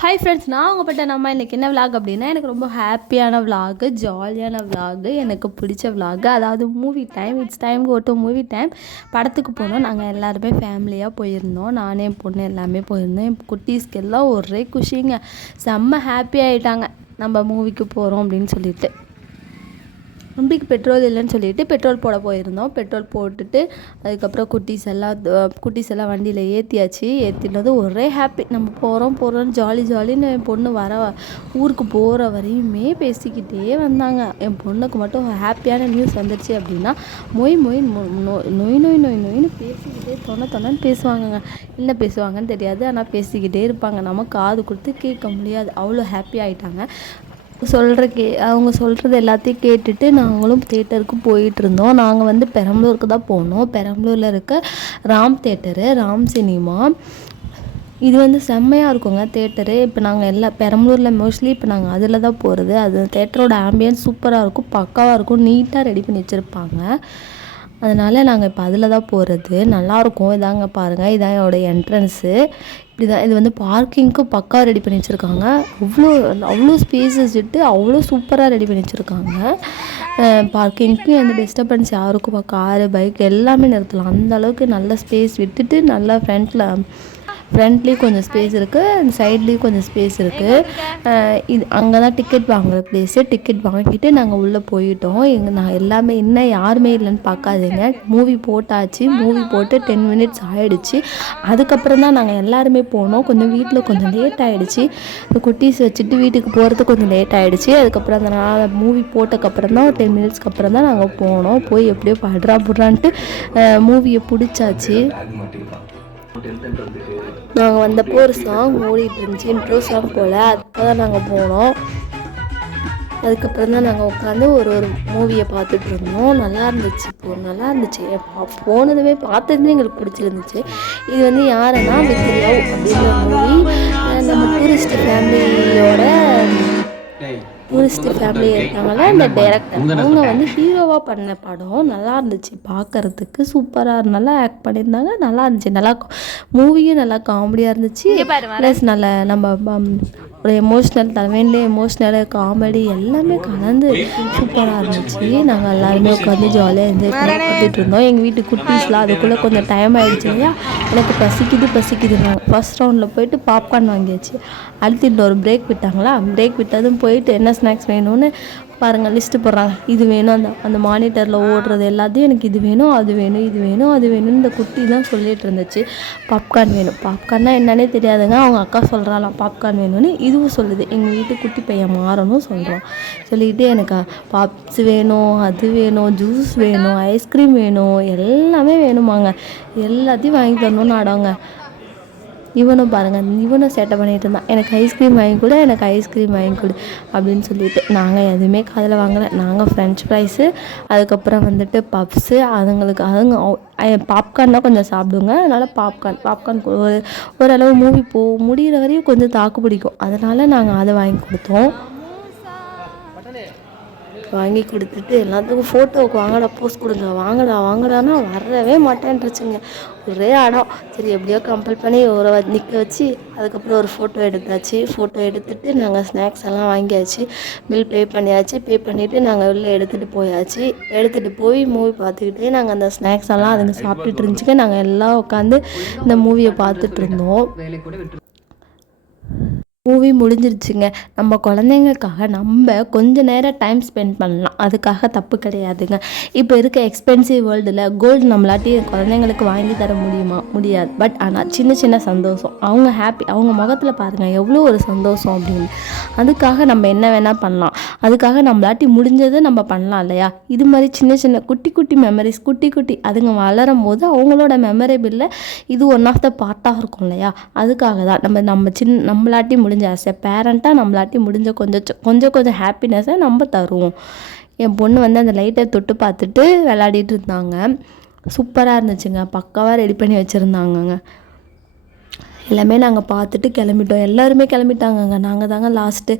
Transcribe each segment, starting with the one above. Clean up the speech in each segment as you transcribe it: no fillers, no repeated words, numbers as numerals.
Hi friends, நான் உங்கள்கிட்ட நம்ம இன்றைக்கி என்ன விலாக் அப்படின்னா, எனக்கு ரொம்ப ஹாப்பியான விலாகு, ஜாலியான விலாகு, எனக்கு பிடிச்ச விலாகு. அதாவது movie time, it's time go to movie time. படத்துக்கு போனோம். நாங்கள் எல்லாருமே ஃபேமிலியாக போயிருந்தோம். நானே என் பொண்ணு எல்லாமே போயிருந்தோம். என் குட்டீஸ்க்கு எல்லாம் ஒரே குஷிங்க, செம்ம ஹாப்பி ஆகிட்டாங்க நம்ம மூவிக்கு போகிறோம் அப்படின்னு சொல்லிட்டு. வண்டிக்கு பெட்ரோல் இல்லைன்னு சொல்லிட்டு பெட்ரோல் போட போயிருந்தோம். பெட்ரோல் போட்டுட்டு அதுக்கப்புறம் குட்டீஸ் எல்லாம் வண்டியில் ஏற்றினது ஒரே ஹாப்பி. நம்ம போகிறோம் ஜாலின்னு என் பொண்ணு ஊருக்கு போகிற வரையுமே பேசிக்கிட்டே வந்தாங்க. என் பொண்ணுக்கு மட்டும் ஹாப்பியான நியூஸ் வந்துடுச்சு அப்படின்னா நொய்னு பேசிக்கிட்டே தொண்ணன்னு பேசுவாங்கங்க. என்ன பேசுவாங்கன்னு தெரியாது, ஆனால் பேசிக்கிட்டே இருப்பாங்க. நம்ம காது கொடுத்து கேட்க முடியாது, அவ்வளோ ஹாப்பி ஆகிட்டாங்க. அவங்க சொல்கிறது எல்லாத்தையும் கேட்டுட்டு நாங்களும் தேட்டருக்கு போயிட்டுருந்தோம். நாங்கள் பெரம்பலூருக்கு தான் போனோம். பெரம்பலூரில் இருக்க ராம் தேட்டரு, ராம் சினிமா. இது செம்மையாக இருக்குங்க தேட்டரு. இப்போ நாங்கள் பெரம்பலூரில் மோஸ்ட்லி இப்போ நாங்கள் அதில் தான் போகிறது. அது தேட்டரோட ஆம்பியன்ஸ் சூப்பராக இருக்கும், பக்காவாக இருக்கும், நீட்டாக ரெடி பண்ணி வச்சுருப்பாங்க. அதனால் நாங்கள் இப்போ அதில் தான் போகிறது. நல்லாயிருக்கும். இதாங்க பாருங்கள், இதான் என்னோடய என்ட்ரன்ஸு. இப்படி தான் இது பார்க்கிங்க்கு பக்கா ரெடி பண்ணி வச்சுருக்காங்க. அவ்வளோ ஸ்பேஸஸ் விட்டு அவ்வளோ சூப்பராக ரெடி பண்ணி வச்சுருக்காங்க. பார்க்கிங்க்கு எந்த டிஸ்டர்பன்ஸ் யாருக்கும், காரு பைக் எல்லாமே நிறுத்தலாம். அந்த அளவுக்கு நல்ல ஸ்பேஸ் விட்டுட்டு நல்லா ஃப்ரண்ட்லேயும் கொஞ்சம் ஸ்பேஸ் இருக்குது, அந்த சைட்லேயும் கொஞ்சம் ஸ்பேஸ் இருக்குது. இது அங்கே தான் டிக்கெட் வாங்குகிற ப்ளேஸு. டிக்கெட் வாங்கிட்டு நாங்கள் உள்ளே போயிட்டோம். நான் எல்லாமே இன்னும் யாருமே இல்லைன்னு பார்க்காதீங்க. மூவி போட்டாச்சு. மூவி போட்டு 10 minutes ஆகிடுச்சு. அதுக்கப்புறம் தான் நாங்கள் எல்லாருமே போனோம். வீட்டில் கொஞ்சம் லேட் ஆகிடுச்சு. குட்டீஸ் வச்சுட்டு வீட்டுக்கு போகிறதுக்கு கொஞ்சம் லேட் ஆகிடுச்சு. அதுக்கப்புறம் நான் மூவி போட்டதுக்கப்புறம் தான் 10 minutesக்கு அப்புறம் தான் நாங்கள் போனோம். போய் எப்படியோ புடுறான்ட்டு மூவியை பிடிச்சாச்சு. நாங்கள் வந்தப்போ ஒரு சாங் ஓடிட்டு இருந்துச்சு, இன்ட்ரோ சாங் போல். அப்போ தான் நாங்கள் போனோம். அதுக்கப்புறம் தான் நாங்கள் உட்காந்து ஒரு மூவியை பார்த்துட்டு இருந்தோம். நல்லா இருந்துச்சு. போனதுமே பார்த்ததுமே எங்களுக்கு பிடிச்சிருந்துச்சு. இது யாருன்னா வித் லவ் அப்படின்ற மூவி. நம்ம டூரிஸ்ட் ஃபேமிலி இருக்காங்கள, இந்த டைரக்டர் அவங்க ஹீரோவாக பண்ண படம். நல்லா இருந்துச்சு பார்க்குறதுக்கு, சூப்பராக நல்லா ஆக்ட் பண்ணியிருந்தாங்க. நல்லா இருந்துச்சு. நல்லா மூவியும் நல்லா காமெடியாக இருந்துச்சு. ப்ளஸ் நல்ல நம்ம ஒரு எமோஷ்னல் காமெடி எல்லாமே கலந்து சூப்பராக இருந்துச்சு. நாங்கள் எல்லாருமே உட்காந்து ஜாலியாக என்ஜாய் பண்ணி பார்த்துட்டு இருந்தோம். எங்கள் வீட்டு குட்டீஸ்லாம் அதுக்குள்ளே கொஞ்சம் டைம் ஆகிடுச்சு இல்லையா, எனக்கு பசிக்குதுனாங்க. ஃபர்ஸ்ட் ரவுண்டில் போயிட்டு பாப்கார்ன் வாங்கியாச்சு. அடுத்து இன்னொரு பிரேக் விட்டாங்களா, பிரேக் விட்டதும் போயிட்டு என்ன ஸ்நாக்ஸ் வேணும்னு பாருங்கள் லிஸ்ட்டு போடுறாங்க. இது வேணும், அந்த மானிட்டரில் ஓடுறது எல்லாத்தையும் எனக்கு இது வேணும், அது வேணும்னு இந்த குட்டி தான் சொல்லிகிட்டு இருந்துச்சு. பாப்கார்ன் வேணும். பாப்கார்னா என்னன்னே தெரியாதுங்க. அவங்க அக்கா சொல்கிறாலாம் பாப்கார்ன் வேணும்னு. இதுவும் சொல்லுது. எங்கள் வீட்டு குட்டி பையன் மாறணும் சொல்கிறோம். சொல்லிக்கிட்டு எனக்கு பாப்ஸ் வேணும், அது வேணும், ஜூஸ் வேணும், ஐஸ்கிரீம் வேணும், எல்லாமே வேணுமாங்க. எல்லாத்தையும் வாங்கி தரணும்னு ஆடாங்க. இவனும் பாருங்கள், இவனும் சேட்டை பண்ணிகிட்டு இருந்தான். எனக்கு ஐஸ்கிரீம் வாங்கி கொடு அப்படின்னு சொல்லிட்டு. நாங்கள் எதுவுமே காதில் வாங்கலை. நாங்கள் ஃப்ரெஞ்ச் ஃப்ரைஸு, அதுக்கப்புறம் பப்ஸு. அதுங்க பாப்கார்ன்னா கொஞ்சம் சாப்பிடுங்க. அதனால் பாப்கார்ன் ஓரளவு மூவி முடிகிற வரையும் கொஞ்சம் தாக்கு பிடிக்கும். அதனால் நாங்கள் அதை வாங்கி கொடுத்தோம். வாங்கி கொடுத்துட்டு எல்லாத்துக்கும் ஃபோட்டோவுக்கு வாங்கடா போஸ்ட் கொடுங்க, வாங்கடான்னா வரவே மாட்டேன்ருச்சுங்க. ஒரே அடம். சரி எப்படியோ கம்பல் பண்ணி நிற்க வச்சு அதுக்கப்புறம் ஒரு ஃபோட்டோ எடுத்தாச்சு. ஃபோட்டோ எடுத்துகிட்டு நாங்கள் ஸ்நாக்ஸ் எல்லாம் வாங்கியாச்சு. பில் பே பண்ணிவிட்டு நாங்கள் உள்ளே எடுத்துகிட்டு போய் மூவி பார்த்துக்கிட்டே நாங்கள் அந்த ஸ்நாக்ஸ் எல்லாம் அதுங்க சாப்பிட்டுட்டு இருந்துச்சுங்க. நாங்கள் எல்லாம் உட்காந்து இந்த மூவியை பார்த்துட்டு இருந்தோம். மூவி முடிஞ்சிருச்சுங்க. நம்ம குழந்தைங்களுக்காக நம்ம கொஞ்சம் நேரம் டைம் ஸ்பெண்ட் பண்ணலாம், அதுக்காக தப்பு கிடையாதுங்க. இப்போ இருக்க எக்ஸ்பென்சிவ் வேர்ல்டில் கோல்டு நம்மளாட்டி குழந்தைங்களுக்கு வாங்கி தர முடியாது. பட் ஆனால் சின்ன சந்தோஷம், அவங்க ஹாப்பி, அவங்க முகத்தில் பாருங்கள் எவ்வளோ ஒரு சந்தோஷம் அப்படின்னு. அதுக்காக நம்ம என்ன வேணால் பண்ணலாம். அதுக்காக நம்மளாட்டி முடிஞ்சதை நம்ம பண்ணலாம் இல்லையா. இது மாதிரி சின்ன குட்டி மெமரிஸ், குட்டி அதுங்க வளரும் போது அவங்களோட மெமரபிளில் இது ஒன் ஆஃப் த பார்ட்டாக இருக்கும் இல்லையா. அதுக்காக தான் நம்மளாட்டி ஆஸ் எ பேரண்ட்டாக நம்மளாட்டி முடிஞ்ச கொஞ்சம் ஹாப்பினஸை நம்ம தருவோம். என் பொண்ணு அந்த லைட்டை தொட்டு பார்த்துட்டு விளையாடிட்டு இருந்தாங்க. சூப்பராக இருந்துச்சுங்க. பக்காவாக ரெடி பண்ணி வச்சுருந்தாங்கங்க. எல்லாமே நாங்கள் பார்த்துட்டு கிளம்பிட்டோம். எல்லாருமே கிளம்பிட்டாங்கங்க. நாங்கள் தாங்க லாஸ்ட்டு.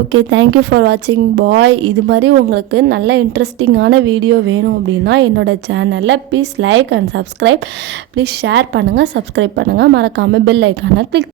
ஓகே, தேங்க்யூ ஃபார் வாட்சிங் பாய். இது மாதிரி உங்களுக்கு நல்ல இன்ட்ரெஸ்டிங்கான வீடியோ வேணும் அப்படின்னா என்னோடய சேனலில் please like and subscribe. Please share பண்ணுங்கள், சப்ஸ்கிரைப் பண்ணுங்கள். மறக்காமல் பெல் ஐக்கானை கிளிக்